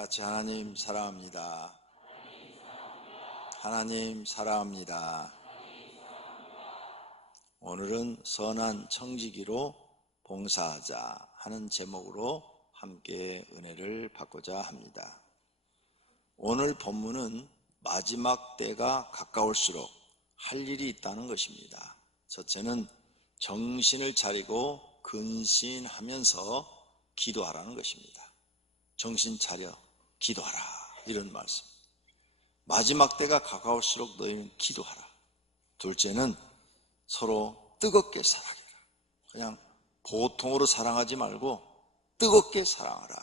같이 하나님 사랑합니다. 하나님 사랑합니다. 오늘은 선한 청지기로 봉사하자 하는 제목으로 함께 은혜를 받고자 합니다. 오늘 본문은 마지막 때가 가까울수록 할 일이 있다는 것입니다. 첫째는 정신을 차리고 근신하면서 기도하라는 것입니다. 정신 차려 기도하라, 이런 말씀. 마지막 때가 가까울수록 너희는 기도하라. 둘째는 서로 뜨겁게 사랑해라. 그냥 보통으로 사랑하지 말고 뜨겁게 사랑하라.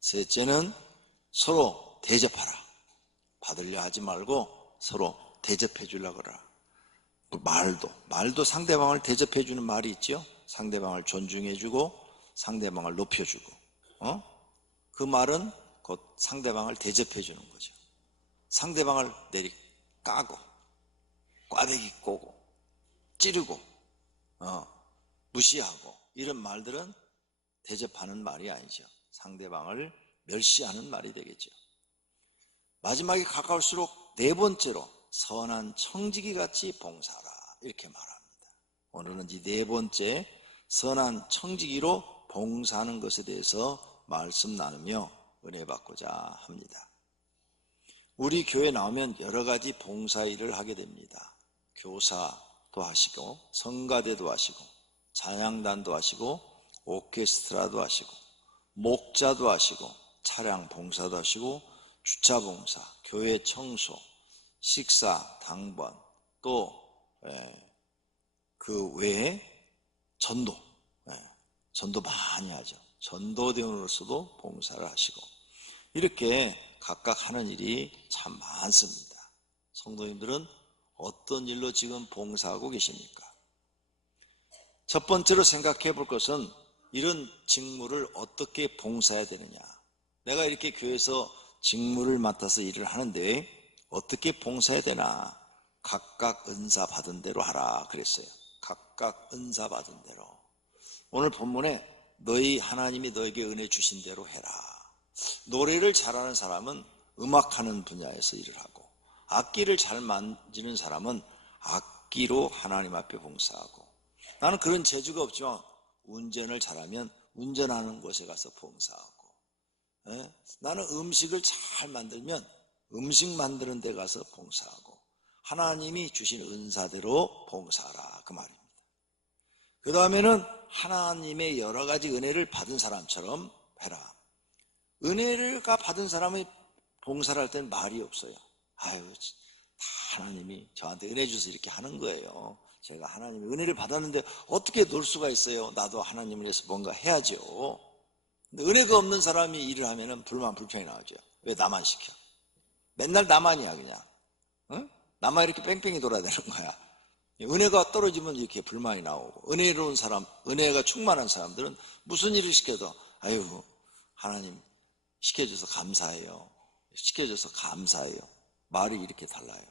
셋째는 서로 대접하라. 받으려 하지 말고 서로 대접해 주려고 하라. 말도 상대방을 대접해 주는 말이 있죠. 상대방을 존중해 주고 상대방을 높여 주고, 그 말은 곧 상대방을 대접해 주는 거죠. 상대방을 까고 꽈배기 꼬고 찌르고 무시하고 이런 말들은 대접하는 말이 아니죠. 상대방을 멸시하는 말이 되겠죠. 마지막에 가까울수록 네 번째로 선한 청지기 같이 봉사하라, 이렇게 말합니다. 오늘은 이 네 번째 선한 청지기로 봉사하는 것에 대해서 말씀 나누며 은혜 받고자 합니다. 우리 교회 나오면 여러 가지 봉사 일을 하게 됩니다. 교사도 하시고 성가대도 하시고 찬양단도 하시고 오케스트라도 하시고 목자도 하시고 차량 봉사도 하시고 주차 봉사, 교회 청소, 식사, 당번, 또 그 외에 전도 많이 하죠. 전도대원으로서도 봉사를 하시고 이렇게 각각 하는 일이 참 많습니다. 성도님들은 어떤 일로 지금 봉사하고 계십니까? 첫 번째로 생각해 볼 것은 이런 직무를 어떻게 봉사해야 되느냐. 내가 이렇게 교회에서 직무를 맡아서 일을 하는데 어떻게 봉사해야 되나. 각각 은사 받은 대로 하라 그랬어요. 각각 은사 받은 대로. 오늘 본문에 너희 하나님이 너에게 은혜 주신 대로 해라. 노래를 잘하는 사람은 음악하는 분야에서 일을 하고, 악기를 잘 만지는 사람은 악기로 하나님 앞에 봉사하고, 나는 그런 재주가 없지만 운전을 잘하면 운전하는 곳에 가서 봉사하고, 나는 음식을 잘 만들면 음식 만드는 데 가서 봉사하고, 하나님이 주신 은사대로 봉사하라, 그 말입니다. 그 다음에는 하나님의 여러 가지 은혜를 받은 사람처럼 해라. 은혜를 받은 사람이 봉사를 할 때는 말이 없어요. 다 하나님이 저한테 은혜 주셔서 이렇게 하는 거예요. 제가 하나님의 은혜를 받았는데 어떻게 놀 수가 있어요? 나도 하나님을 위해서 뭔가 해야죠. 근데 은혜가 없는 사람이 일을 하면 불평이 나오죠. 왜 나만 시켜? 맨날 나만이야 그냥. 나만 이렇게 뺑뺑이 돌아야 되는 거야. 은혜가 떨어지면 이렇게 불만이 나오고, 은혜로운 사람, 은혜가 충만한 사람들은 무슨 일을 시켜도 하나님 시켜줘서 감사해요. 시켜줘서 감사해요. 말이 이렇게 달라요.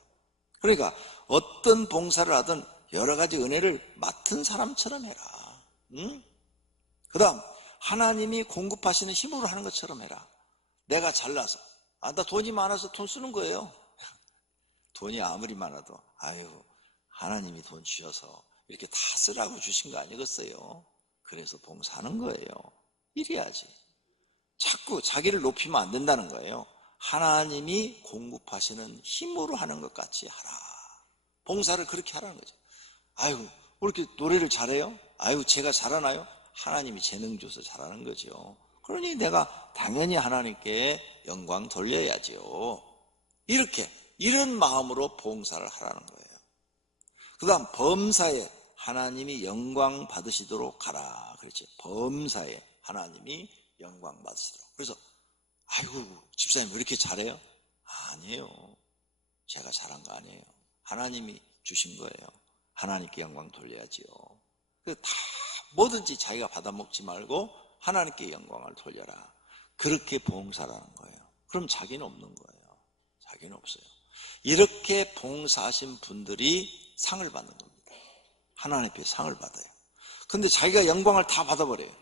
그러니까 어떤 봉사를 하든 여러 가지 은혜를 맡은 사람처럼 해라. 그 다음 하나님이 공급하시는 힘으로 하는 것처럼 해라. 내가 잘나서 나 돈이 많아서 돈 쓰는 거예요. 돈이 아무리 많아도 하나님이 돈 주셔서 이렇게 다 쓰라고 주신 거 아니겠어요? 그래서 봉사하는 거예요. 이래야지. 자꾸 자기를 높이면 안 된다는 거예요. 하나님이 공급하시는 힘으로 하는 것 같이 하라. 봉사를 그렇게 하라는 거죠. 왜 이렇게 노래를 잘해요? 제가 잘하나요? 하나님이 재능 줘서 잘하는 거죠. 그러니 내가 당연히 하나님께 영광 돌려야죠. 이런 마음으로 봉사를 하라는 거예요. 그 다음 범사에 하나님이 영광 받으시도록 가라 그랬죠. 범사에 하나님이 영광 받으시도록. 그래서 집사님 왜 이렇게 잘해요? 아니에요. 제가 잘한 거 아니에요. 하나님이 주신 거예요. 하나님께 영광 돌려야지요. 다 뭐든지 자기가 받아먹지 말고 하나님께 영광을 돌려라. 그렇게 봉사라는 거예요. 그럼 자기는 없는 거예요. 자기는 없어요. 이렇게 봉사하신 분들이 상을 받는 겁니다. 하나님 앞에 상을 받아요. 근데 자기가 영광을 다 받아버려요.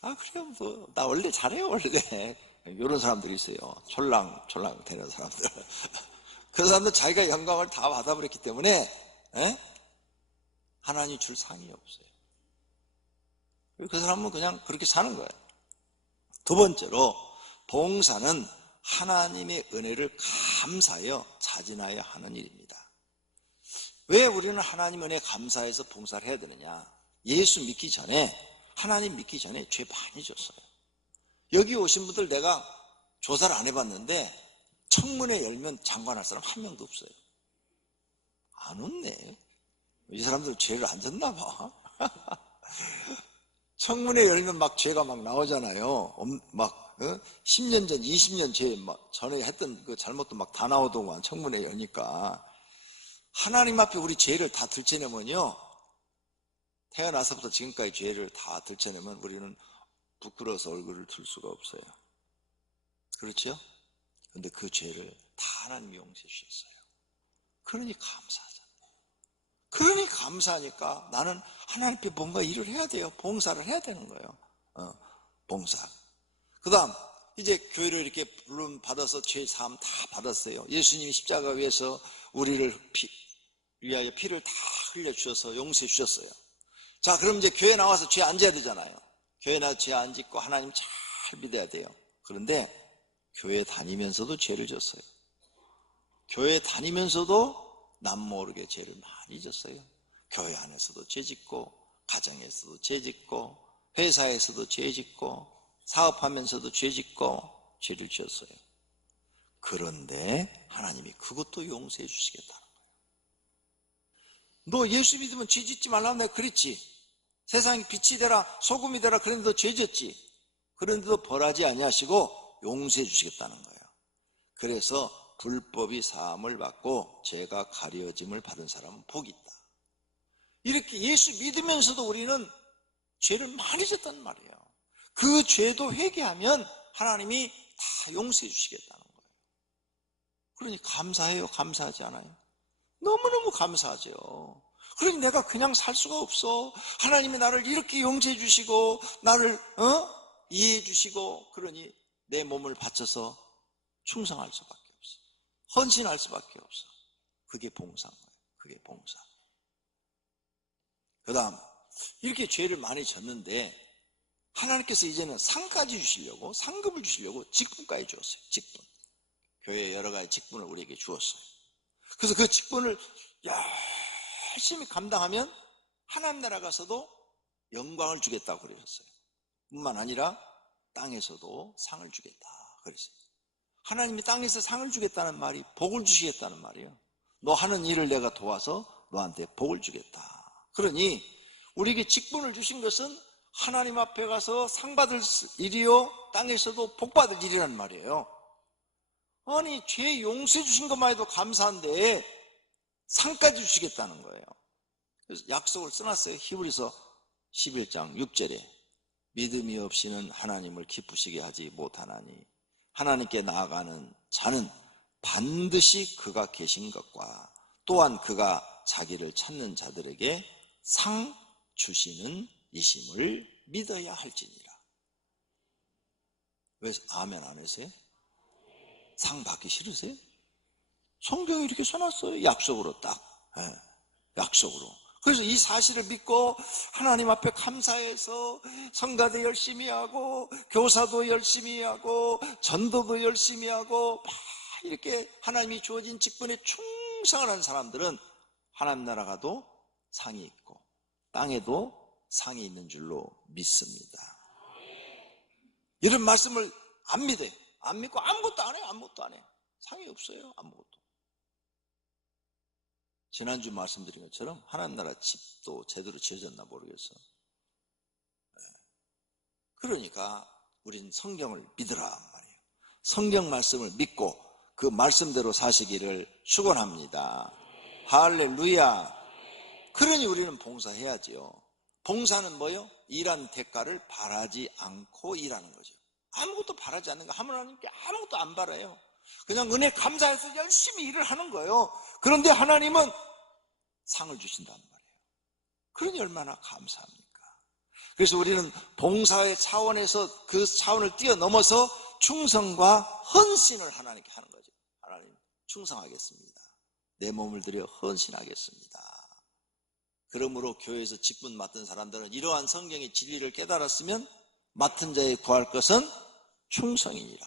그래요, 나 원래 잘해요, 원래. 이런 사람들이 있어요. 촐랑촐랑 되는 사람들. 그 사람들 자기가 영광을 다 받아버렸기 때문에 하나님 줄 상이 없어요. 그 사람은 그냥 그렇게 사는 거예요. 두 번째로 봉사는 하나님의 은혜를 감사하여 자진하여 하는 일입니다. 왜 우리는 하나님 은혜 감사해서 봉사를 해야 되느냐? 예수 믿기 전에, 하나님 믿기 전에 죄 많이 졌어요. 여기 오신 분들 내가 조사를 안 해봤는데 청문회 열면 장관할 사람 한 명도 없어요. 안 웃네. 이 사람들 죄를 안 졌나 봐. 청문회 열면 막 죄가 막 나오잖아요. 막 10년 전, 20년 죄 막 전에 했던 그 잘못도 막 다 나오더구만. 청문회 여니까 하나님 앞에 우리 죄를 다 들춰내면요, 태어나서부터 지금까지 죄를 다 들춰내면 우리는 부끄러워서 얼굴을 들 수가 없어요. 그렇죠? 근데 그 죄를 다 하나님이 용서해 주셨어요. 그러니 감사하잖아요. 그러니 감사하니까 나는 하나님께 뭔가 일을 해야 돼요. 봉사를 해야 되는 거예요. 봉사. 그 다음 이제 교회를 이렇게 부름 받아서 죄 사함 다 받았어요. 예수님이 십자가 위에서 우리를 위하여 피를 다 흘려주셔서 용서해 주셨어요. 자, 그럼 이제 교회 나와서 죄 안 져야 되잖아요. 교회 나와서 죄 안 짓고 하나님 잘 믿어야 돼요. 그런데 교회 다니면서도 죄를 졌어요. 교회 다니면서도 남 모르게 죄를 많이 졌어요. 교회 안에서도 죄 짓고, 가정에서도 죄 짓고, 회사에서도 죄 짓고, 사업하면서도 죄 짓고, 죄를 지었어요. 그런데 하나님이 그것도 용서해 주시겠다는 거예요. 너 예수 믿으면 죄 짓지 말라고 내가 그랬지. 세상에 빛이 되라, 소금이 되라 그런데도 죄 짓지. 그런데도 벌하지 아니하시고 용서해 주시겠다는 거예요. 그래서 불법이 사함을 받고 죄가 가려짐을 받은 사람은 복이 있다. 이렇게 예수 믿으면서도 우리는 죄를 많이 졌단 말이에요. 그 죄도 회개하면 하나님이 다 용서해 주시겠다는 거예요. 그러니 감사해요? 감사하지 않아요? 너무너무 감사하죠. 그러니 내가 그냥 살 수가 없어. 하나님이 나를 이렇게 용서해 주시고 나를 이해해 주시고, 그러니 내 몸을 바쳐서 충성할 수밖에 없어. 헌신할 수밖에 없어. 그게 봉사인 거예요. 그게 봉사. 그 다음 이렇게 죄를 많이 졌는데 하나님께서 이제는 상까지 주시려고, 상급을 주시려고 직분까지 주었어요. 직분. 교회에 여러 가지 직분을 우리에게 주었어요. 그래서 그 직분을 열심히 감당하면 하나님 나라 가서도 영광을 주겠다고 그러셨어요. 뿐만 아니라 땅에서도 상을 주겠다 그랬어요. 하나님이 땅에서 상을 주겠다는 말이 복을 주시겠다는 말이에요. 너 하는 일을 내가 도와서 너한테 복을 주겠다. 그러니 우리에게 직분을 주신 것은 하나님 앞에 가서 상 받을 일이요, 땅에서도 복 받을 일이란 말이에요. 아니, 죄 용서해 주신 것만 해도 감사한데 상까지 주시겠다는 거예요. 그래서 약속을 써놨어요. 히브리서 11장 6절에 믿음이 없이는 하나님을 기쁘시게 하지 못하나니 하나님께 나아가는 자는 반드시 그가 계신 것과 또한 그가 자기를 찾는 자들에게 상 주시는 이심을 믿어야 할지니라. 왜 아멘 안 하세요? 상 받기 싫으세요? 성경에 이렇게 써놨어요. 약속으로 딱. 약속으로. 그래서 이 사실을 믿고 하나님 앞에 감사해서 성가대 열심히 하고 교사도 열심히 하고 전도도 열심히 하고 막 이렇게 하나님이 주어진 직분에 충성을 하는 사람들은 하나님 나라 가도 상이 있고 땅에도 상이 있는 줄로 믿습니다. 이런 말씀을 안 믿어요. 안 믿고 아무것도 안 해요. 아무것도 안 해요. 상이 없어요. 아무것도. 지난주 말씀드린 것처럼 하나님 나라 집도 제대로 지어졌나 모르겠어. 그러니까 우린 성경을 믿으라 말이에요. 성경 말씀을 믿고 그 말씀대로 사시기를 축원합니다. 할렐루야. 그러니 우리는 봉사해야지요. 봉사는 뭐요? 일한 대가를 바라지 않고 일하는 거죠. 아무것도 바라지 않는 거. 하나님께 아무것도 안 바라요. 그냥 은혜 감사해서 열심히 일을 하는 거예요. 그런데 하나님은 상을 주신단 말이에요. 그러니 얼마나 감사합니까? 그래서 우리는 봉사의 차원에서 그 차원을 뛰어넘어서 충성과 헌신을 하나님께 하는 거죠. 하나님 충성하겠습니다. 내 몸을 들여 헌신하겠습니다. 그러므로 교회에서 직분 맡은 사람들은 이러한 성경의 진리를 깨달았으면 맡은 자에 구할 것은 충성이니라.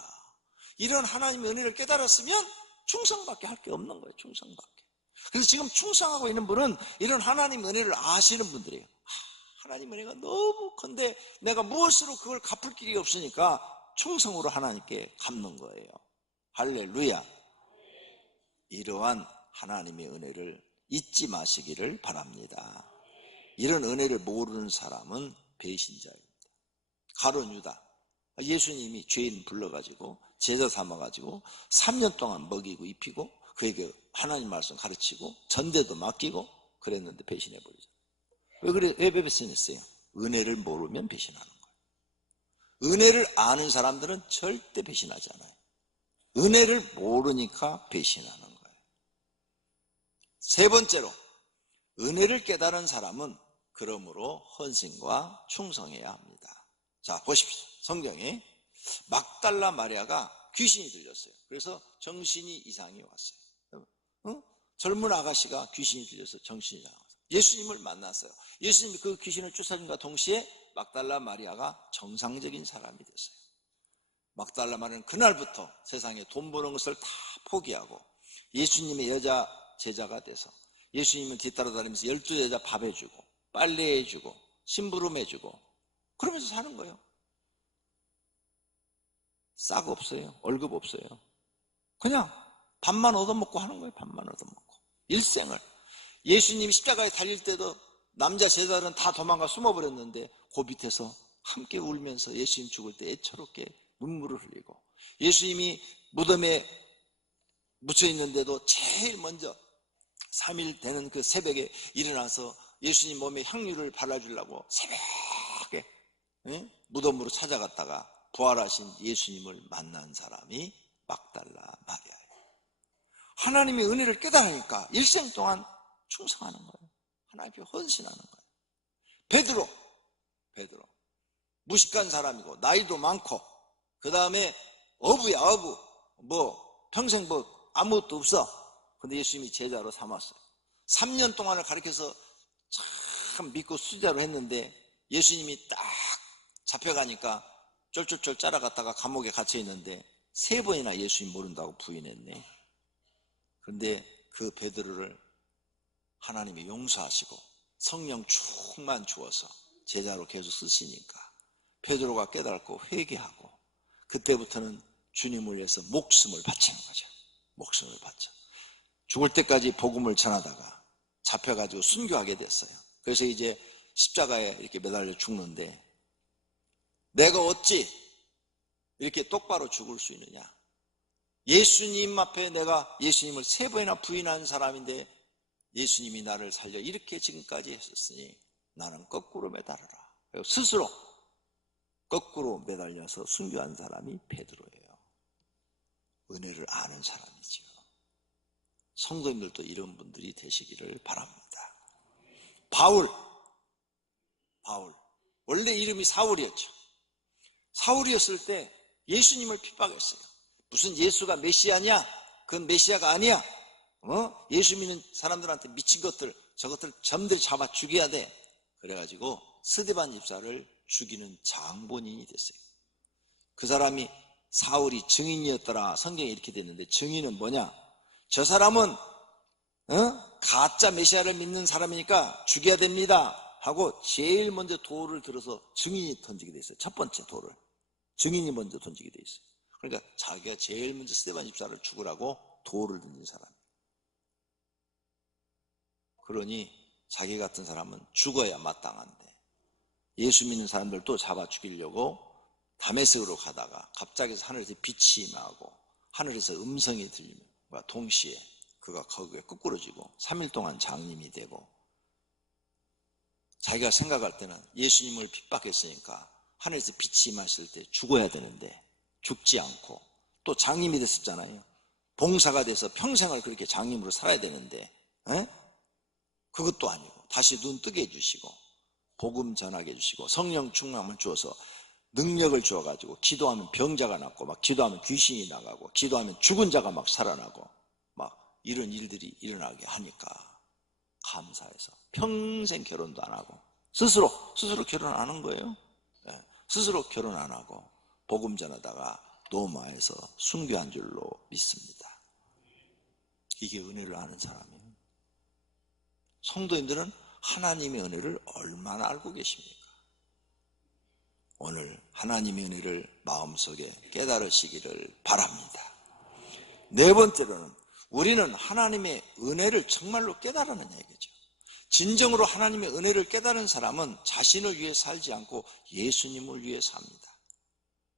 이런 하나님의 은혜를 깨달았으면 충성밖에 할 게 없는 거예요. 충성밖에. 그래서 지금 충성하고 있는 분은 이런 하나님 은혜를 아시는 분들이에요. 하나님 은혜가 너무 큰데 내가 무엇으로 그걸 갚을 길이 없으니까 충성으로 하나님께 갚는 거예요. 할렐루야. 이러한 하나님의 은혜를 잊지 마시기를 바랍니다. 이런 은혜를 모르는 사람은 배신자입니다. 가룟 유다, 예수님이 죄인 불러가지고 제자 삼아가지고 3년 동안 먹이고 입히고 그에게 하나님 말씀 가르치고 전대도 맡기고 그랬는데 배신해버리죠. 왜 그래? 왜 배신했어요? 은혜를 모르면 배신하는 거예요. 은혜를 아는 사람들은 절대 배신하지 않아요. 은혜를 모르니까 배신하는 거예요. 세 번째로, 은혜를 깨달은 사람은 그러므로 헌신과 충성해야 합니다. 자, 보십시오. 성경에 막달라 마리아가 귀신이 들렸어요. 그래서 정신이 이상이 왔어요. 젊은 아가씨가 귀신이 들려서 정신이 이상이 왔어요. 예수님을 만났어요. 예수님이 그 귀신을 쫓아준과 동시에 막달라 마리아가 정상적인 사람이 됐어요. 막달라 마리아는 그날부터 세상에 돈 버는 것을 다 포기하고 예수님의 여자 제자가 돼서 예수님을 뒤따라다니면서 12여자 밥 해주고 빨래 해주고 심부름 해주고 그러면서 사는 거예요. 싹 없어요. 월급 없어요. 그냥 밥만 얻어먹고 하는 거예요. 밥만 얻어먹고. 일생을. 예수님이 십자가에 달릴 때도 남자 제자들은 다 도망가 숨어버렸는데 그 밑에서 함께 울면서 예수님 죽을 때 애처롭게 눈물을 흘리고 예수님이 무덤에 묻혀 있는데도 제일 먼저 3일 되는 그 새벽에 일어나서 예수님 몸에 향유를 발라주려고 새벽에 무덤으로 찾아갔다가 부활하신 예수님을 만난 사람이 막달라 마리아예요. 하나님의 은혜를 깨달으니까 일생 동안 충성하는 거예요. 하나님께 헌신하는 거예요. 베드로 무식한 사람이고 나이도 많고 그 다음에 어부야 어부 평생 아무것도 없어. 근데 예수님이 제자로 삼았어요. 3년 동안을 가르쳐서 참 믿고 수자로 했는데 예수님이 딱 잡혀가니까 쫄쫄쫄 짜라갔다가 감옥에 갇혀 있는데 3번이나 예수님 모른다고 부인했네. 그런데 그 베드로를 하나님이 용서하시고 성령 충만 주어서 제자로 계속 쓰시니까 베드로가 깨달고 회개하고 그때부터는 주님을 위해서 목숨을 바치는 거죠. 목숨을 바쳐. 죽을 때까지 복음을 전하다가 잡혀가지고 순교하게 됐어요. 그래서 이제 십자가에 이렇게 매달려 죽는데 내가 어찌 이렇게 똑바로 죽을 수 있느냐. 예수님 앞에 내가 예수님을 3번이나 부인한 사람인데 예수님이 나를 살려 이렇게 지금까지 했었으니 나는 거꾸로 매달아라. 스스로 거꾸로 매달려서 순교한 사람이 베드로예요. 은혜를 아는 사람이지요. 성도님들도 이런 분들이 되시기를 바랍니다. 바울 원래 이름이 사울이었죠. 사울이었을 때 예수님을 핍박했어요. 무슨 예수가 메시아냐? 그건 메시아가 아니야. 예수 믿는 사람들한테 미친 것들 저것들 점들 잡아 죽여야 돼. 그래가지고 스데반 집사를 죽이는 장본인이 됐어요. 그 사람이 사울이 증인이었더라. 성경에 이렇게 됐는데 증인은 뭐냐? 저 사람은 가짜 메시아를 믿는 사람이니까 죽여야 됩니다 하고 제일 먼저 돌을 들어서 증인이 던지게 돼 있어요. 첫 번째 돌을 증인이 먼저 던지게 돼 있어요. 그러니까 자기가 제일 먼저 스데반 집사를 죽으라고 돌을 던진 사람이에요. 그러니 자기 같은 사람은 죽어야 마땅한데 예수 믿는 사람들도 잡아 죽이려고 다메섹으로 가다가 갑자기 하늘에서 빛이 나고 하늘에서 음성이 들림과 동시에 그가 거기에 거꾸러지고 3일 동안 장님이 되고 자기가 생각할 때는 예수님을 핍박했으니까 하늘에서 빛이 임했을 때 죽어야 되는데 죽지 않고 또 장님이 됐었잖아요. 봉사가 돼서 평생을 그렇게 장님으로 살아야 되는데 그것도 아니고 다시 눈 뜨게 해주시고 복음 전하게 해주시고 성령 충만을 주어서 능력을 주어가지고 기도하면 병자가 낫고 막 기도하면 귀신이 나가고 기도하면 죽은 자가 막 살아나고 막 이런 일들이 일어나게 하니까 감사해서 평생 결혼도 안 하고 스스로 결혼 안 한 거예요. 스스로 결혼 안 하고 복음 전하다가 로마에서 순교한 줄로 믿습니다. 이게 은혜를 아는 사람이에요. 성도님들은 하나님의 은혜를 얼마나 알고 계십니까? 오늘 하나님의 은혜를 마음속에 깨달으시기를 바랍니다. 네 번째로는 우리는 하나님의 은혜를 정말로 깨달으느냐 이거죠. 진정으로 하나님의 은혜를 깨달은 사람은 자신을 위해 살지 않고 예수님을 위해 삽니다.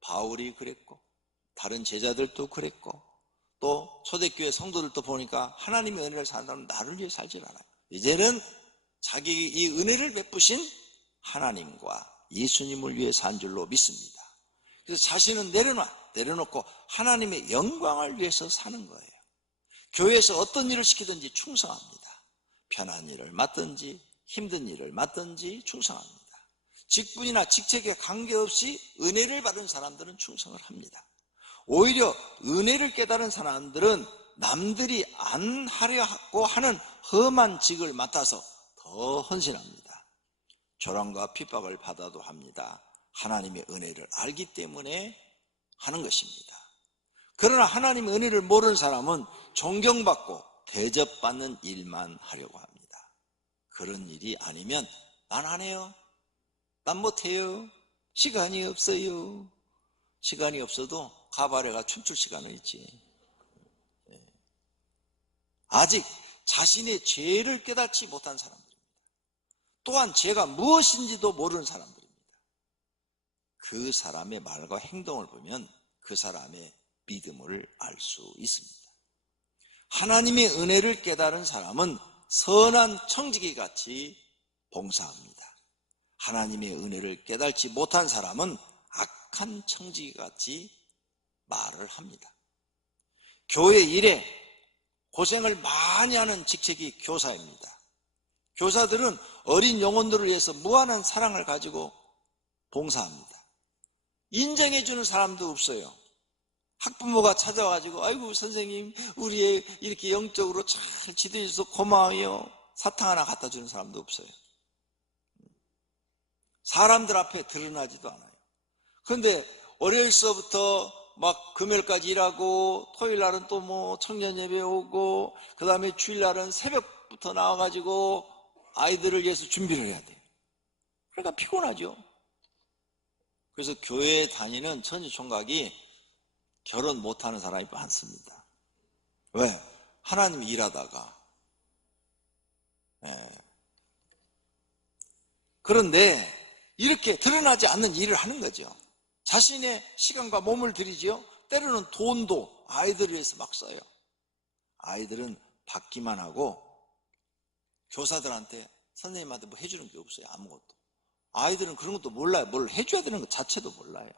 바울이 그랬고 다른 제자들도 그랬고 또 초대교회 성도들도 보니까 하나님의 은혜를 사는 사람은 나를 위해 살지 않아요. 이제는 자기 이 은혜를 베푸신 하나님과 예수님을 위해 산 줄로 믿습니다. 그래서 자신은 내려놓고 하나님의 영광을 위해서 사는 거예요. 교회에서 어떤 일을 시키든지 충성합니다. 편한 일을 맡든지 힘든 일을 맡든지 충성합니다. 직분이나 직책에 관계없이 은혜를 받은 사람들은 충성을 합니다. 오히려 은혜를 깨달은 사람들은 남들이 안 하려고 하는 험한 직을 맡아서 더 헌신합니다. 조롱과 핍박을 받아도 합니다. 하나님의 은혜를 알기 때문에 하는 것입니다. 그러나 하나님의 은혜를 모르는 사람은 존경받고 대접받는 일만 하려고 합니다. 그런 일이 아니면 난 안 해요. 난 못해요. 시간이 없어요. 시간이 없어도 가발에가 춤출 시간은 있지. 아직 자신의 죄를 깨닫지 못한 사람들입니다. 또한 죄가 무엇인지도 모르는 사람들입니다. 그 사람의 말과 행동을 보면 그 사람의 믿음을 알 수 있습니다. 하나님의 은혜를 깨달은 사람은 선한 청지기 같이 봉사합니다. 하나님의 은혜를 깨달지 못한 사람은 악한 청지기 같이 말을 합니다. 교회 일에 고생을 많이 하는 직책이 교사입니다. 교사들은 어린 영혼들을 위해서 무한한 사랑을 가지고 봉사합니다. 인정해주는 사람도 없어요. 학부모가 찾아와가지고 아이고 선생님 우리 애 이렇게 영적으로 잘 지도해 줘서 고마워요. 사탕 하나 갖다 주는 사람도 없어요. 사람들 앞에 드러나지도 않아요. 그런데 월요일서부터 막 금요일까지 일하고 토요일 날은 또 뭐 청년 예배 오고 그 다음에 주일날은 새벽부터 나와가지고 아이들을 위해서 준비를 해야 돼요. 그러니까 피곤하죠. 그래서 교회에 다니는 천지총각이 결혼 못하는 사람이 많습니다. 왜? 하나님이 일하다가 그런데 이렇게 드러나지 않는 일을 하는 거죠. 자신의 시간과 몸을 들이지요. 때로는 돈도 아이들을 위해서 막 써요. 아이들은 받기만 하고 교사들한테 선생님한테 뭐 해주는 게 없어요. 아무것도. 아이들은 그런 것도 몰라요. 뭘 해줘야 되는 것 자체도 몰라요.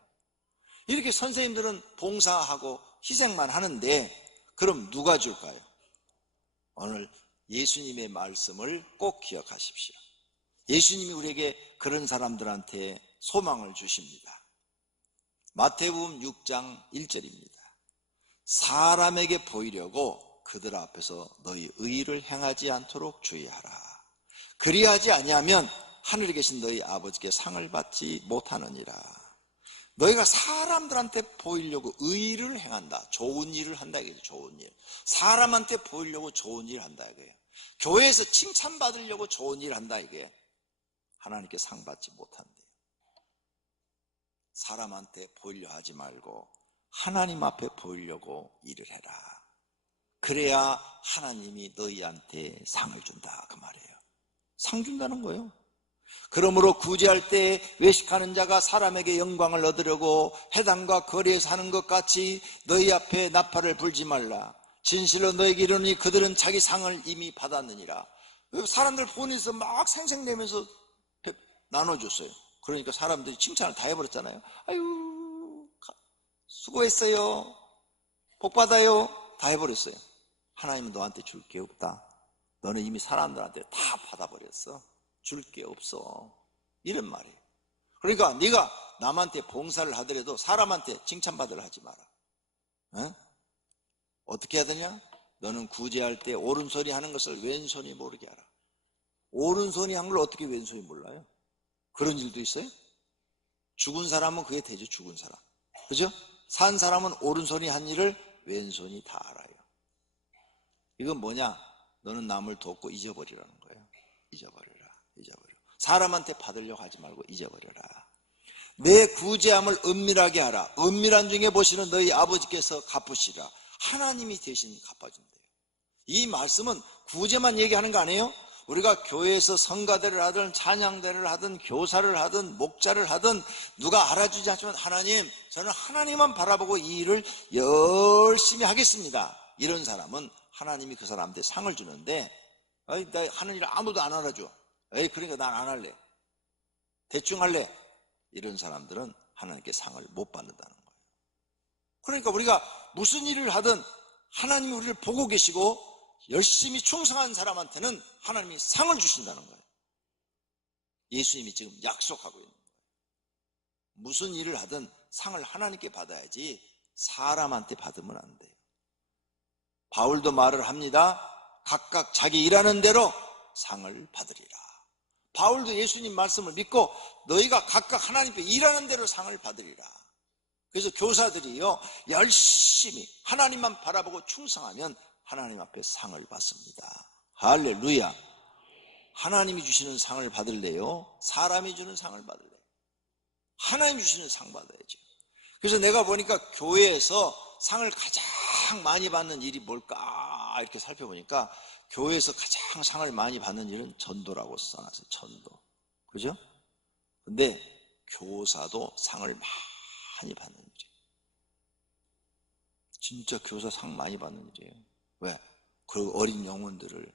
이렇게 선생님들은 봉사하고 희생만 하는데 그럼 누가 줄까요? 오늘 예수님의 말씀을 꼭 기억하십시오. 예수님이 우리에게 그런 사람들한테 소망을 주십니다. 마태복음 6장 1절입니다. 사람에게 보이려고 그들 앞에서 너희 의를 행하지 않도록 주의하라. 그리하지 아니하면 하늘에 계신 너희 아버지께 상을 받지 못하느니라. 너희가 사람들한테 보이려고 의를 행한다. 좋은 일을 한다 이거죠. 좋은 일. 사람한테 보이려고 좋은 일을 한다 이거예요. 교회에서 칭찬받으려고 좋은 일을 한다 이게 하나님께 상 받지 못한대요. 사람한테 보이려 하지 말고 하나님 앞에 보이려고 일을 해라. 그래야 하나님이 너희한테 상을 준다 그 말이에요. 상 준다는 거예요. 그러므로 구제할 때 외식하는 자가 사람에게 영광을 얻으려고 회당과 거리에서 하는 것 같이 너희 앞에 나팔을 불지 말라. 진실로 너희에게 이르노니 그들은 자기 상을 이미 받았느니라. 사람들 보내서 막 생색내면서 나눠줬어요. 그러니까 사람들이 칭찬을 다 해버렸잖아요. 아유 수고했어요. 복 받아요. 다 해버렸어요. 하나님은 너한테 줄 게 없다. 너는 이미 사람들한테 다 받아버렸어. 줄 게 없어. 이런 말이에요. 그러니까 네가 남한테 봉사를 하더라도 사람한테 칭찬받으려 하지 마라. 어? 어떻게 해야 되냐? 너는 구제할 때 오른손이 하는 것을 왼손이 모르게 하라. 오른손이 한 걸 어떻게 왼손이 몰라요? 그런 일도 있어요? 죽은 사람은 그게 되죠. 죽은 사람. 그죠? 산 사람은 오른손이 한 일을 왼손이 다 알아요. 이건 뭐냐? 너는 남을 돕고 잊어버리라는 거예요. 잊어버려라. 잊어버려. 사람한테 받으려고 하지 말고 잊어버려라. 내 구제함을 은밀하게 하라. 은밀한 중에 보시는 너희 아버지께서 갚으시라. 하나님이 대신 갚아준대요. 이 말씀은 구제만 얘기하는 거 아니에요? 우리가 교회에서 성가대를 하든 찬양대를 하든 교사를 하든 목자를 하든 누가 알아주지 않지만 하나님, 저는 하나님만 바라보고 이 일을 열심히 하겠습니다. 이런 사람은 하나님이 그 사람한테 상을 주는데, 나 하는 일 아무도 안 알아줘. 그러니까 난 안 할래. 대충 할래. 이런 사람들은 하나님께 상을 못 받는다는 거예요. 그러니까 우리가 무슨 일을 하든 하나님이 우리를 보고 계시고 열심히 충성한 사람한테는 하나님이 상을 주신다는 거예요. 예수님이 지금 약속하고 있는 거예요. 무슨 일을 하든 상을 하나님께 받아야지 사람한테 받으면 안 돼요. 바울도 말을 합니다. 각각 자기 일하는 대로 상을 받으리라. 바울도 예수님 말씀을 믿고 너희가 각각 하나님께 일하는 대로 상을 받으리라. 그래서 교사들이요, 열심히 하나님만 바라보고 충성하면 하나님 앞에 상을 받습니다. 할렐루야. 하나님이 주시는 상을 받을래요? 사람이 주는 상을 받을래요? 하나님이 주시는 상 받아야죠. 그래서 내가 보니까 교회에서 상을 가장 많이 받는 일이 뭘까 이렇게 살펴보니까 교회에서 가장 상을 많이 받는 일은 전도라고 써놨어요. 전도. 그죠? 근데 교사도 상을 많이 받는 일이에요. 진짜 교사 상 많이 받는 일이에요. 왜? 그 어린 영혼들을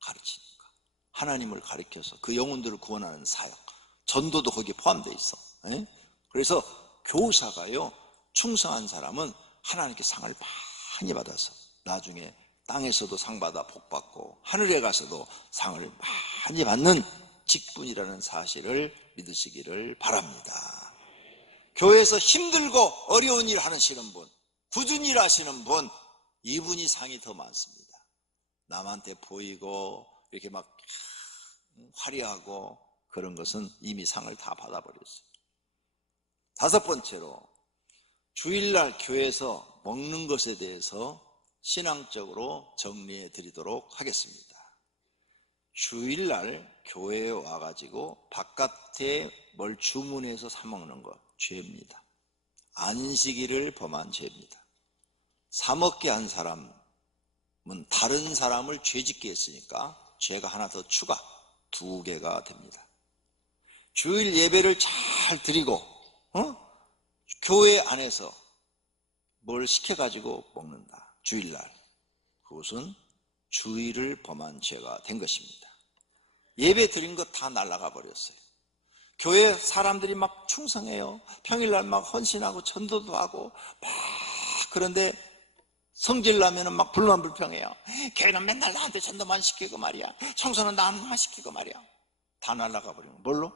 가르치니까. 하나님을 가르쳐서 그 영혼들을 구원하는 사역. 전도도 거기에 포함되어 있어. 그래서 교사가요, 충성한 사람은 하나님께 상을 많이 받아서 나중에 땅에서도 상 받아 복 받고 하늘에 가서도 상을 많이 받는 직분이라는 사실을 믿으시기를 바랍니다. 교회에서 힘들고 어려운 일 하시는 분, 굳은 일 하시는 분, 이분이 상이 더 많습니다. 남한테 보이고 이렇게 막 화려하고 그런 것은 이미 상을 다 받아버렸어요. 다섯 번째로, 주일날 교회에서 먹는 것에 대해서 신앙적으로 정리해 드리도록 하겠습니다. 주일날 교회에 와가지고 바깥에 뭘 주문해서 사 먹는 것, 죄입니다. 안식일을 범한 죄입니다. 사 먹게 한 사람은 다른 사람을 죄짓게 했으니까 죄가 하나 더 추가, 2개가 됩니다. 주일 예배를 잘 드리고 교회 안에서 뭘 시켜가지고 먹는다. 주일날. 그것은 주일을 범한 죄가 된 것입니다. 예배 드린 것 다 날아가 버렸어요. 교회 사람들이 막 충성해요. 평일날 막 헌신하고 전도도 하고 막, 그런데 성질 나면은 막 불만불평해요. 교회는 맨날 나한테 전도만 시키고 말이야. 청소는 나만 시키고 말이야. 다 날아가 버린 거예요. 뭘로?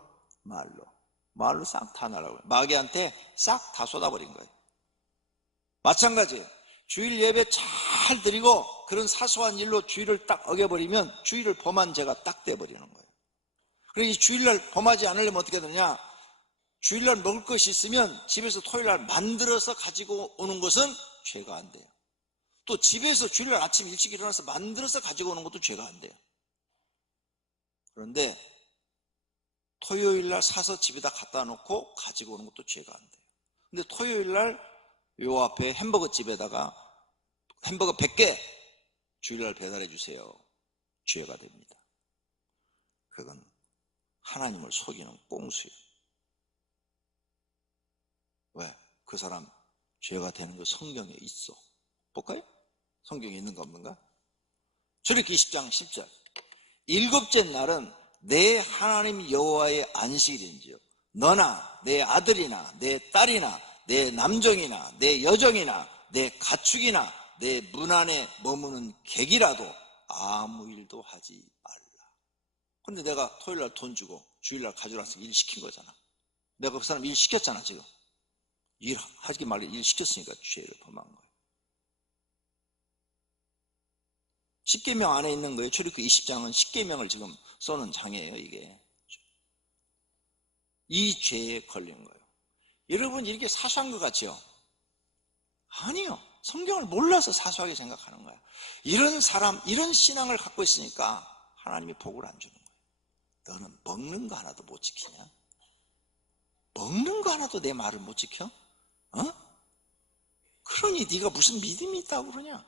말로 싹 다 날아가 버린 거예요. 마귀한테 싹 다 쏟아버린 거예요. 마찬가지예요. 주일 예배 잘 드리고 그런 사소한 일로 주일을 딱 어겨버리면 주일을 범한 죄가 딱 돼버리는 거예요. 그래서 이 주일날 범하지 않으려면 어떻게 되느냐? 주일날 먹을 것이 있으면 집에서 토요일날 만들어서 가지고 오는 것은 죄가 안 돼요. 또 집에서 주일날 아침 일찍 일어나서 만들어서 가지고 오는 것도 죄가 안 돼요. 그런데 토요일날 사서 집에다 갖다 놓고 가지고 오는 것도 죄가 안 돼요. 근데 토요일날 요 앞에 햄버거 집에다가 햄버거 100개 주일날 배달해 주세요. 죄가 됩니다. 그건 하나님을 속이는 꽁수예요. 왜? 그 사람 죄가 되는 거 성경에 있어. 볼까요? 성경에 있는가 없는가? 출애굽기 20장 10절. 7째 날은 내 하나님 여호와의 안식일인지요. 너나 내 아들이나 내 딸이나 내 남종이나 내 여종이나 내 가축이나 내 문 안에 머무는 객이라도 아무 일도 하지 말라. 근데 내가 토요일날 돈 주고 주일날 가져와서 일 시킨 거잖아. 내가 그 사람 일 시켰잖아. 지금 일 하지 말게 일 시켰으니까 죄를 범한 거예요. 10계명 안에 있는 거예요. 출애굽기 20장은 10계명을 지금 써놓은 장이에요. 이게 이 죄에 걸린 거예요. 여러분 이렇게 사소한 것 같죠? 아니요. 성경을 몰라서 사소하게 생각하는 거야. 이런 사람, 이런 신앙을 갖고 있으니까 하나님이 복을 안 주는 거예요. 너는 먹는 거 하나도 못 지키냐? 먹는 거 하나도 내 말을 못 지켜? 그러니 네가 무슨 믿음이 있다고 그러냐?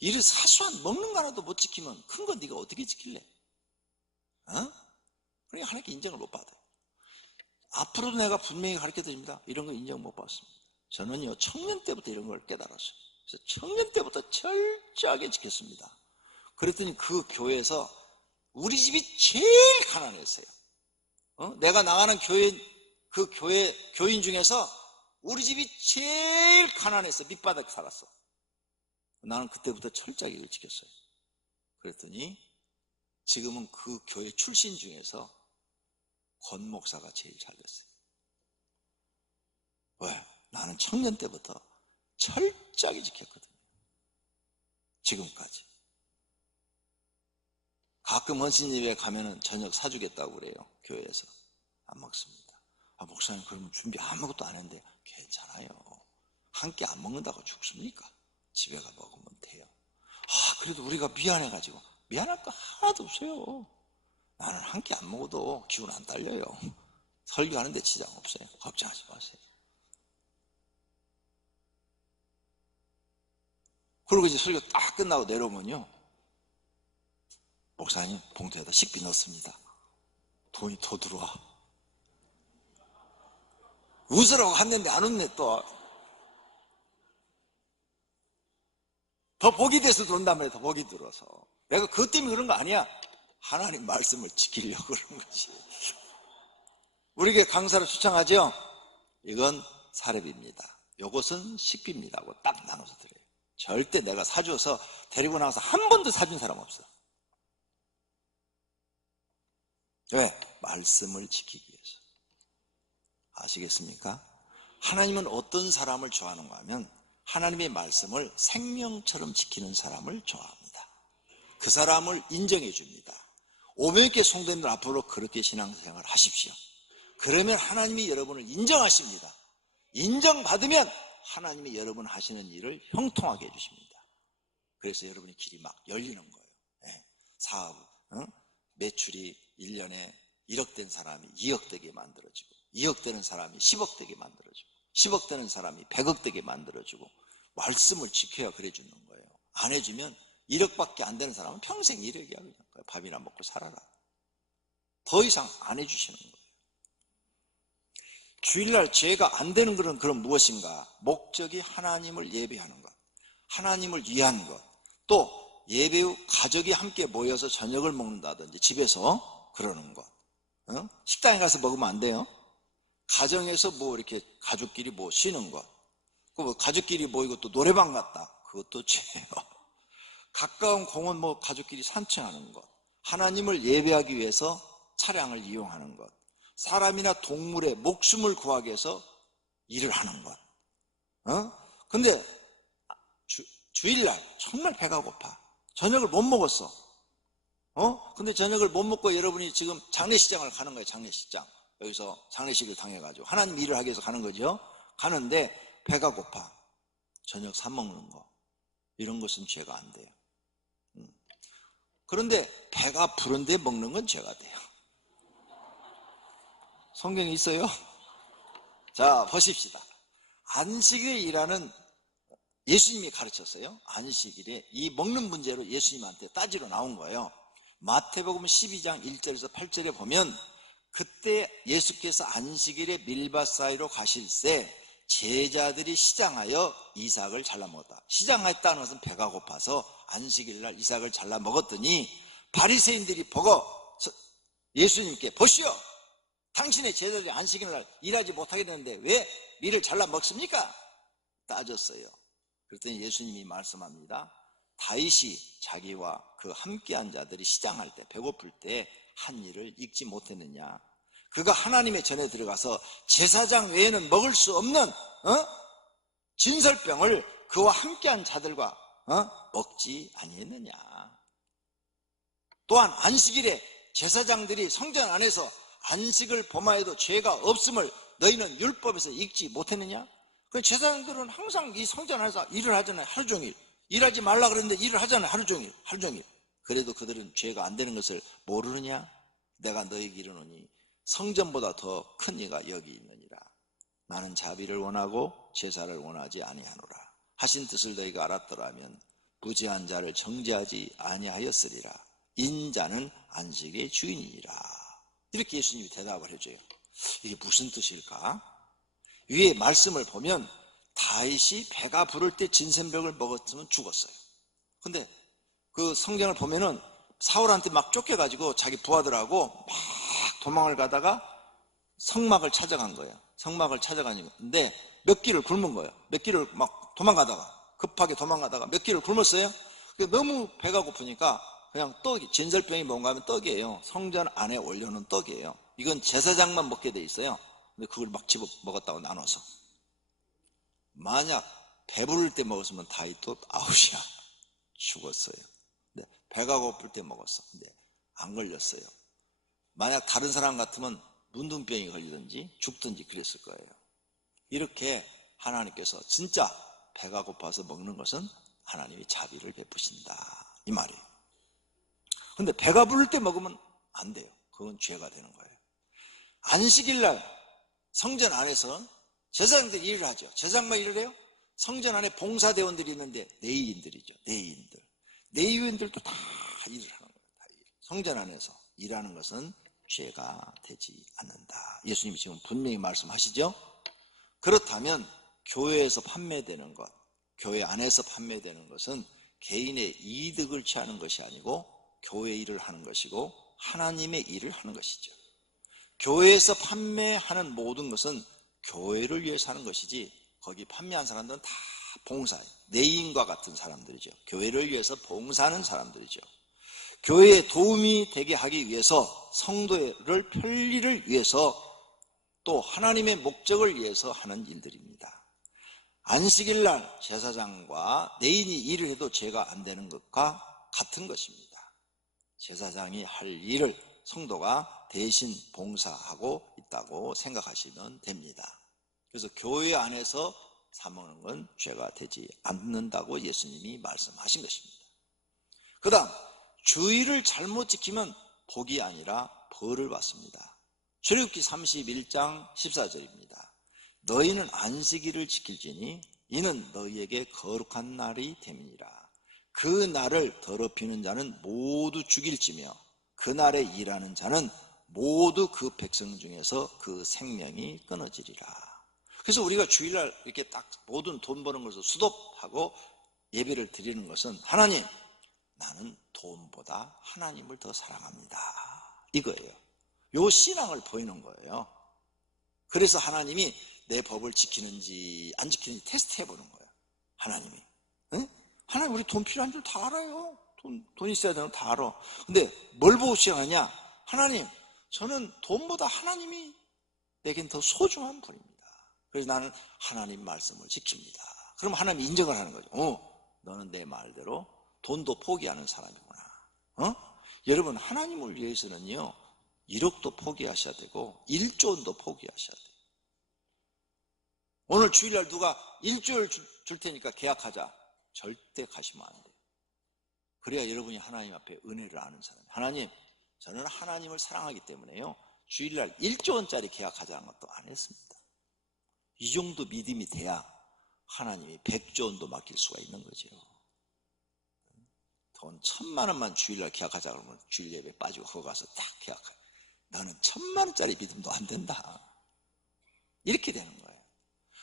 이런 사소한 먹는 거 하나도 못 지키면 큰 건 네가 어떻게 지킬래? 그러니까 하나님께 인정을 못 받아요. 앞으로도 내가 분명히 가르쳐 드립니다. 이런 거 인정 못 받습니다. 저는요 청년 때부터 이런 걸 깨달았어요. 그래서 청년 때부터 철저하게 지켰습니다. 그랬더니 그 교회에서 우리 집이 제일 가난했어요. 내가 나가는 교회 교인 중에서 우리 집이 제일 가난했어. 밑바닥 살았어. 나는 그때부터 철저하게 이걸 지켰어요. 그랬더니 지금은 그 교회 출신 중에서 권 목사가 제일 잘 됐어요. 왜? 나는 청년 때부터 철저하게 지켰거든요. 지금까지. 가끔 헌신 예배 가면은 저녁 사주겠다고 그래요. 교회에서. 안 먹습니다. 목사님 그러면 준비 아무것도 안 했는데 괜찮아요. 한 끼 안 먹는다고 죽습니까? 집에 가 먹으면 돼요. 그래도 우리가 미안해가지고 미안할 거 하나도 없어요. 나는 한 끼 안 먹어도 기운 안 딸려요. 설교하는데 지장 없어요. 걱정하지 마세요. 그리고 이제 설교 딱 끝나고 내려오면요, 목사님 봉투에다 식비 넣습니다. 돈이 더 들어와. 웃으라고 했는데 안 웃네. 또 더 복이 돼서 들어온단 말이에요. 더 복이 들어서. 내가 그것 때문에 그런 거 아니야. 하나님 말씀을 지키려고 그런 거지. 우리에게 강사를 추천하죠. 이건 사례비입니다. 이것은 식비입니다 하고 딱 나눠서 드려요. 절대 내가 사줘서 데리고 나가서 한 번도 사준 사람 없어요. 왜? 말씀을 지키기 위해서. 아시겠습니까? 하나님은 어떤 사람을 좋아하는가 하면 하나님의 말씀을 생명처럼 지키는 사람을 좋아합니다. 그 사람을 인정해 줍니다. 500개 성도님들 앞으로 그렇게 신앙생활 하십시오. 그러면 하나님이 여러분을 인정하십니다. 인정받으면 하나님이 여러분 하시는 일을 형통하게 해주십니다. 그래서 여러분의 길이 막 열리는 거예요. 사업, 매출이 1년에 1억 된 사람이 2억 되게 만들어지고 2억 되는 사람이 10억 되게 만들어지고 10억 되는 사람이 100억 되게 만들어지고 말씀을 지켜야 그래 주는 거예요. 안 해주면 1억밖에 안 되는 사람은 평생 1억이야. 그냥 밥이나 먹고 살아라. 더 이상 안 해주시는 거예요. 주일날 죄가 안 되는 것은 그럼 무엇인가? 목적이 하나님을 예배하는 것, 하나님을 위한 것, 또 예배 후 가족이 함께 모여서 저녁을 먹는다든지 집에서 그러는 것. 식당에 가서 먹으면 안 돼요. 가정에서 뭐 이렇게 가족끼리 뭐 쉬는 것, 뭐 가족끼리 모이고 또 노래방 갔다, 그것도 죄예요. 가까운 공원 뭐 가족끼리 산책하는 것, 하나님을 예배하기 위해서 차량을 이용하는 것, 사람이나 동물의 목숨을 구하기 위해서 일을 하는 것. 근데 주일날 정말 배가 고파. 저녁을 못 먹었어. 근데 저녁을 못 먹고 여러분이 지금 장례식장을 가는 거예요. 장례식장. 여기서 장례식을 당해가지고 하나님 일을 하기 위해서 가는 거죠. 가는데 배가 고파. 저녁 사 먹는 거. 이런 것은 죄가 안 돼요. 그런데 배가 부른데 먹는 건 죄가 돼요. 성경에 있어요? 자, 보십시다. 안식일이라는 예수님이 가르쳤어요. 안식일에 이 먹는 문제로 예수님한테 따지러 나온 거예요. 마태복음 12장 1절에서 8절에 보면 그때 예수께서 안식일에 밀밭 사이로 가실새 제자들이 시장하여 이삭을 잘라 먹었다. 시장했다는 것은 배가 고파서 안식일날 이삭을 잘라 먹었더니 바리새인들이 보고 예수님께 보시오, 당신의 제자들이 안식일날 일하지 못하게 되는데 왜 밀을 잘라 먹습니까? 따졌어요. 그랬더니 예수님이 말씀합니다. 다윗이 자기와 그 함께한 자들이 시장할 때 배고플 때 한 일을 잊지 못했느냐. 그가 하나님의 전에 들어가서 제사장 외에는 먹을 수 없는 진설병을 그와 함께한 자들과 먹지 아니했느냐. 또한 안식일에 제사장들이 성전 안에서 안식을 범하여도 죄가 없음을 너희는 율법에서 읽지 못했느냐? 그 제사장들은 항상 이 성전 안에서 일을 하잖아요. 하루 종일. 일하지 말라 그랬는데 일을 하잖아요. 하루 종일. 그래도 그들은 죄가 안 되는 것을 모르느냐? 내가 너희에게 이르노니 성전보다 더 큰 이가 여기 있느니라. 나는 자비를 원하고 제사를 원하지 아니하노라. 하신 뜻을 너희가 알았더라면 부지한 자를 정죄하지 아니하였으리라. 인자는 안식의 주인이니라. 이렇게 예수님이 대답을 해줘요. 이게 무슨 뜻일까? 위에 말씀을 보면 다윗이 배가 부를 때 진샘벽을 먹었으면 죽었어요. 근데 그 성경을 보면은 사울한테 막 쫓겨가지고 자기 부하들하고 막 도망을 가다가 성막을 찾아간 거예요. 성막을 찾아가는데 몇 길을 굶은 거예요. 몇 길을 막 도망가다가 급하게 도망가다가 몇 길을 굶었어요. 너무 배가 고프니까 그냥 떡이, 진설병이 뭔가 하면 떡이에요. 성전 안에 올려놓은 떡이에요. 이건 제사장만 먹게 돼 있어요. 근데 그걸 막 집어 먹었다고 나눠서. 만약 배부를 때 먹었으면 다윗도 아웃이야. 죽었어요. 근데 배가 고플 때 먹었어. 근데 안 걸렸어요. 만약 다른 사람 같으면 문둥병이 걸리든지 죽든지 그랬을 거예요. 이렇게 하나님께서 진짜 배가 고파서 먹는 것은 하나님이 자비를 베푸신다, 이 말이에요. 근데 배가 부를 때 먹으면 안 돼요. 그건 죄가 되는 거예요. 안식일날 성전 안에서 제사장들이 일을 하죠. 제사장만 일을 해요? 성전 안에 봉사대원들이 있는데 내의인들이죠. 내의인들도 다 일을 하는 거예요. 다 일. 성전 안에서 일하는 것은 죄가 되지 않는다. 예수님이 지금 분명히 말씀하시죠. 그렇다면 교회에서 판매되는 것, 교회 안에서 판매되는 것은 개인의 이득을 취하는 것이 아니고 교회 일을 하는 것이고 하나님의 일을 하는 것이죠. 교회에서 판매하는 모든 것은 교회를 위해서 하는 것이지 거기 판매한 사람들은 다 봉사예요. 내인과 같은 사람들이죠. 교회를 위해서 봉사하는 사람들이죠. 교회에 도움이 되게 하기 위해서 성도를 편리를 위해서 또 하나님의 목적을 위해서 하는 일들입니다. 안식일날 제사장과 내인이 일을 해도 죄가 안 되는 것과 같은 것입니다. 제사장이 할 일을 성도가 대신 봉사하고 있다고 생각하시면 됩니다. 그래서 교회 안에서 사먹는 건 죄가 되지 않는다고 예수님이 말씀하신 것입니다. 그 다음 주의를 잘못 지키면 복이 아니라 벌을 받습니다. 출애굽기 31장 14절입니다. 너희는 안식일을 지킬지니 이는 너희에게 거룩한 날이 됨이니라. 그 날을 더럽히는 자는 모두 죽일지며 그 날에 일하는 자는 모두 그 백성 중에서 그 생명이 끊어지리라. 그래서 우리가 주일날 이렇게 딱 모든 돈 버는 것을 수독하고 예배를 드리는 것은 하나님, 나는 돈보다 하나님을 더 사랑합니다, 이거예요. 요 신앙을 보이는 거예요. 그래서 하나님이 내 법을 지키는지 안 지키는지 테스트해 보는 거예요. 하나님이. 응? 하나님 우리 돈 필요한 줄 다 알아요. 돈 있어야 되는 거 다 알아. 근데 뭘 보고 시작하냐? 하나님, 저는 돈보다 하나님이 내겐 더 소중한 분입니다. 그래서 나는 하나님 말씀을 지킵니다. 그럼 하나님이 인정을 하는 거죠. 너는 내 말대로 돈도 포기하는 사람이구나. 여러분, 하나님을 위해서는요 1억도 포기하셔야 되고 1조 원도 포기하셔야 돼요. 오늘 주일날 누가 1조를 줄 테니까 계약하자, 절대 가시면 안 돼요. 그래야 여러분이 하나님 앞에 은혜를 아는 사람. 하나님, 저는 하나님을 사랑하기 때문에요 주일날 1조 원짜리 계약하자는 것도 안 했습니다. 이 정도 믿음이 돼야 하나님이 100조 원도 맡길 수가 있는 거죠. 돈 1000만 원만 주일날 계약하자 그러면 주일 예배 빠지고 거기 가서 딱 계약해. 나는 1000만 원짜리 믿음도 안 된다. 이렇게 되는 거예요.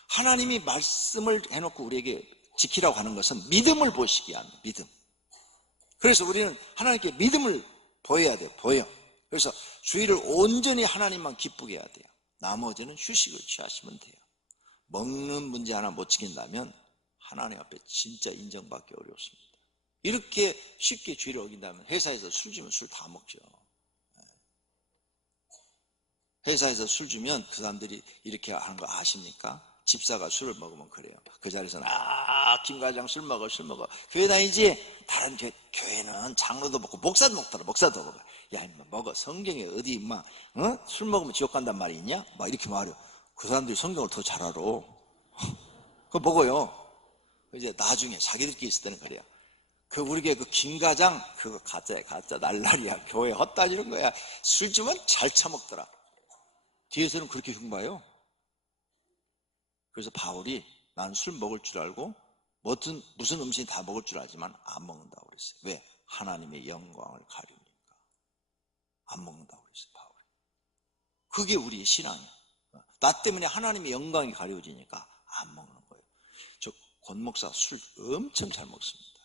하나님이 말씀을 해놓고 우리에게 지키라고 하는 것은 믿음을 보시기 위한 믿음. 그래서 우리는 하나님께 믿음을 보여야 돼요. 보여. 그래서 주일을 온전히 하나님만 기쁘게 해야 돼요. 나머지는 휴식을 취하시면 돼요. 먹는 문제 하나 못 지킨다면 하나님 앞에 진짜 인정받기 어렵습니다. 이렇게 쉽게 주일을 어긴다면 회사에서 술 주면 술 다 먹죠. 회사에서 술 주면 그 사람들이 이렇게 하는 거 아십니까? 집사가 술을 먹으면 그래요. 그 자리에서는 김 과장 술 먹어. 교회 다니지? 다른 교회는 장로도 먹고 목사도 먹더라. 목사도 먹어. 야 임마 먹어. 성경에 어디 임마 술 먹으면 지옥 간단 말이 있냐? 막 이렇게 말해요. 그 사람들이 성경을 더 잘 알아. 그거 먹어요. 이제 나중에 자기들끼리 있을 때는 그래요. 우리 교회 김 과장 그거 가짜야. 가짜 날라리야. 교회 헛다지는 거야. 술 주면 잘 처먹더라. 뒤에서는 그렇게 흉봐요. 그래서 바울이 나는 술 먹을 줄 알고 무슨 음식 다 먹을 줄 알지만 안 먹는다고 그랬어요. 왜? 하나님의 영광을 가리니까 안 먹는다고 그랬어요. 바울이. 그게 우리의 신앙이에요. 나 때문에 하나님의 영광이 가려지니까 안 먹는 거예요. 저 권 목사 술 엄청 잘 먹습니다.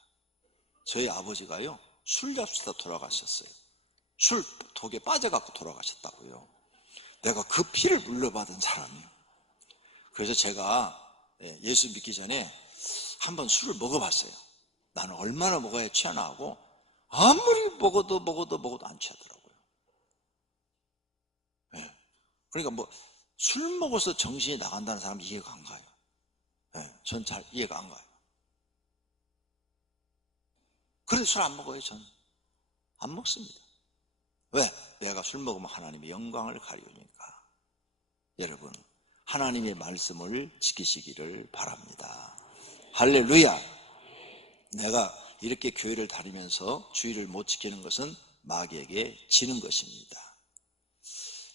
저희 아버지가요 술 잡수다 돌아가셨어요. 술 독에 빠져갖고 돌아가셨다고요. 내가 그 피를 물려받은 사람이에요. 그래서 제가 예수 믿기 전에 한번 술을 먹어봤어요. 나는 얼마나 먹어야 취하나 하고 아무리 먹어도 안 취하더라고요. 그러니까 술 먹어서 정신이 나간다는 사람 이해가 안 가요. 전 잘 이해가 안 가요. 그래서 술 안 먹어요. 저는 안 먹습니다. 왜? 내가 술 먹으면 하나님의 영광을 가리우니까. 여러분 하나님의 말씀을 지키시기를 바랍니다. 할렐루야. 내가 이렇게 교회를 다니면서 주일을 못 지키는 것은 마귀에게 지는 것입니다.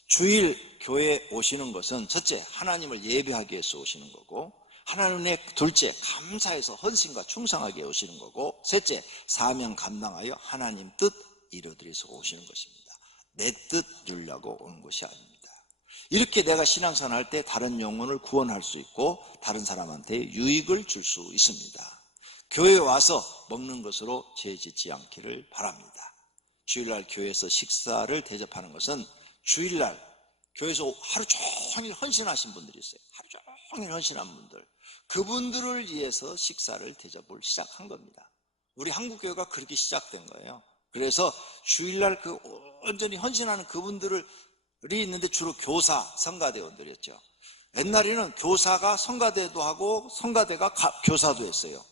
주일 교회에 오시는 것은 첫째 하나님을 예배하기 위해서 오시는 거고, 하나님의 둘째 감사해서 헌신과 충성하게 오시는 거고, 셋째 사명 감당하여 하나님 뜻 이루어드리기 위해서 오시는 것입니다. 내 뜻 이루려고 오는 것이 아닙니다. 이렇게 내가 신앙생활 할 때 다른 영혼을 구원할 수 있고 다른 사람한테 유익을 줄 수 있습니다. 교회에 와서 먹는 것으로 죄 짓지 않기를 바랍니다. 주일날 교회에서 식사를 대접하는 것은 주일날 교회에서 하루 종일 헌신하신 분들이 있어요. 하루 종일 헌신한 분들, 그분들을 위해서 식사를 대접을 시작한 겁니다. 우리 한국교회가 그렇게 시작된 거예요. 그래서 주일날 온전히 헌신하는 그분들이 있는데 주로 교사, 성가대원들이었죠. 옛날에는 교사가 성가대도 하고 성가대가 교사도 했어요.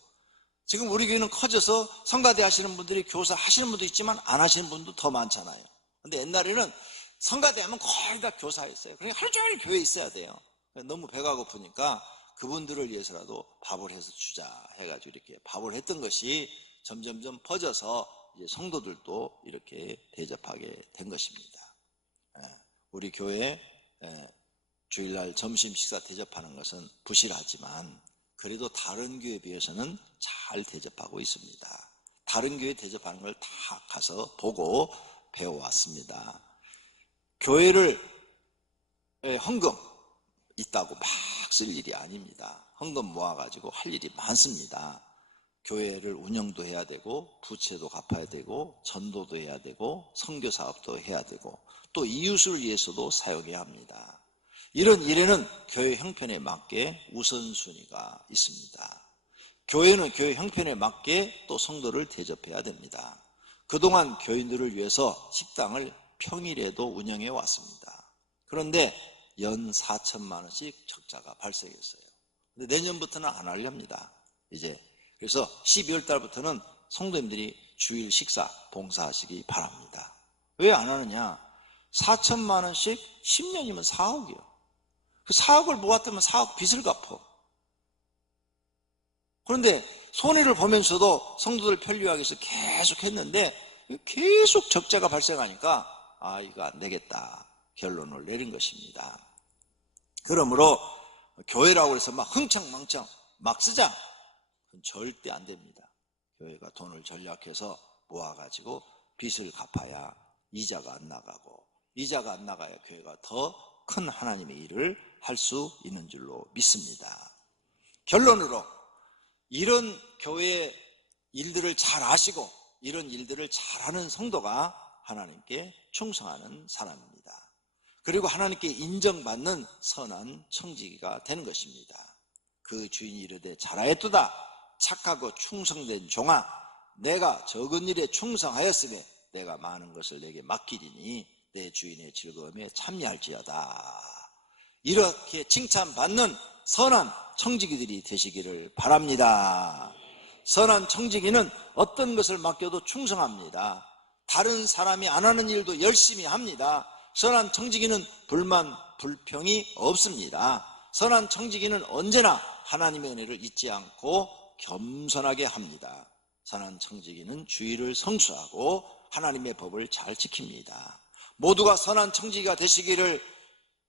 지금 우리 교회는 커져서 성가대 하시는 분들이 교사 하시는 분도 있지만 안 하시는 분도 더 많잖아요. 근데 옛날에는 성가대 하면 거의 다 교사였어요. 그러니까 하루 종일 교회에 있어야 돼요. 너무 배가 고프니까 그분들을 위해서라도 밥을 해서 주자 해가지고 이렇게 밥을 했던 것이 점점점 퍼져서 이제 성도들도 이렇게 대접하게 된 것입니다. 우리 교회 주일날 점심 식사 대접하는 것은 부실하지만 그래도 다른 교회에 비해서는 잘 대접하고 있습니다. 다른 교회 대접하는 걸 다 가서 보고 배워왔습니다. 교회를 헌금 있다고 막 쓸 일이 아닙니다. 헌금 모아가지고 할 일이 많습니다. 교회를 운영도 해야 되고 부채도 갚아야 되고 전도도 해야 되고 선교사업도 해야 되고 또 이웃을 위해서도 사용해야 합니다. 이런 일에는 교회 형편에 맞게 우선순위가 있습니다. 교회는 교회 형편에 맞게 또 성도를 대접해야 됩니다. 그동안 교인들을 위해서 식당을 평일에도 운영해 왔습니다. 그런데 연 4천만 원씩 적자가 발생했어요. 근데 내년부터는 안 하렵니다. 이제 그래서 12월 달부터는 성도님들이 주일 식사 봉사하시기 바랍니다. 왜 안 하느냐? 4천만 원씩 10년이면 4억이요. 그 4억을 모았다면 4억 빚을 갚어. 그런데 손해를 보면서도 성도들 편리하기 위해서 계속 했는데 계속 적자가 발생하니까 이거 안 되겠다 결론을 내린 것입니다. 그러므로 교회라고 해서 막 흥청망청 막 쓰자, 그건 절대 안 됩니다. 교회가 돈을 전략해서 모아가지고 빚을 갚아야 이자가 안 나가고, 이자가 안 나가야 교회가 더 큰 하나님의 일을 할 수 있는 줄로 믿습니다. 결론으로 이런 교회의 일들을 잘 아시고 이런 일들을 잘하는 성도가 하나님께 충성하는 사람입니다. 그리고 하나님께 인정받는 선한 청지기가 되는 것입니다. 그 주인이 이르되 잘하였도다 착하고 충성된 종아, 내가 적은 일에 충성하였으며 내가 많은 것을 내게 맡기리니 내 주인의 즐거움에 참여할지어다. 이렇게 칭찬받는 선한 청지기들이 되시기를 바랍니다. 선한 청지기는 어떤 것을 맡겨도 충성합니다. 다른 사람이 안 하는 일도 열심히 합니다. 선한 청지기는 불만, 불평이 없습니다. 선한 청지기는 언제나 하나님의 은혜를 잊지 않고 겸손하게 합니다. 선한 청지기는 주의를 성수하고 하나님의 법을 잘 지킵니다. 모두가 선한 청지기가 되시기를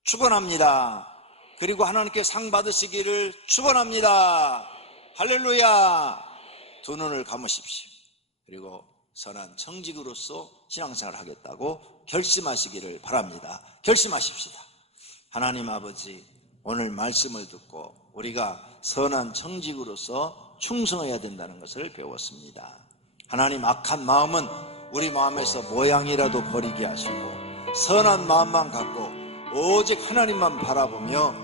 축원합니다. 그리고 하나님께 상 받으시기를 축원합니다. 할렐루야. 두 눈을 감으십시오. 그리고 선한 청지기로서 신앙생활을 하겠다고 결심하시기를 바랍니다. 결심하십시다. 하나님 아버지, 오늘 말씀을 듣고 우리가 선한 청지기로서 충성해야 된다는 것을 배웠습니다. 하나님, 악한 마음은 우리 마음에서 모양이라도 버리게 하시고 선한 마음만 갖고 오직 하나님만 바라보며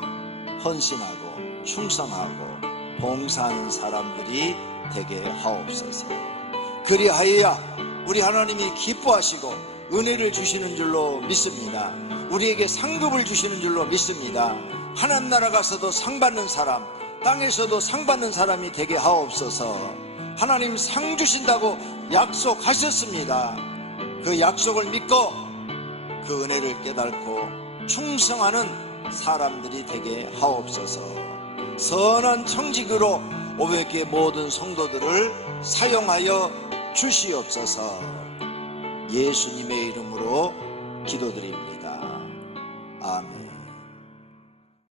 헌신하고 충성하고 봉사하는 사람들이 되게 하옵소서. 그리하여야 우리 하나님이 기뻐하시고 은혜를 주시는 줄로 믿습니다. 우리에게 상급을 주시는 줄로 믿습니다. 하나님 나라 가서도 상 받는 사람, 땅에서도 상 받는 사람이 되게 하옵소서. 하나님 상 주신다고 약속하셨습니다. 그 약속을 믿고 그 은혜를 깨닫고 충성하는 사람들이 되게 하옵소서. 선한 청지기로 500개 모든 성도들을 사용하여 주시옵소서. 예수님의 이름으로 기도드립니다.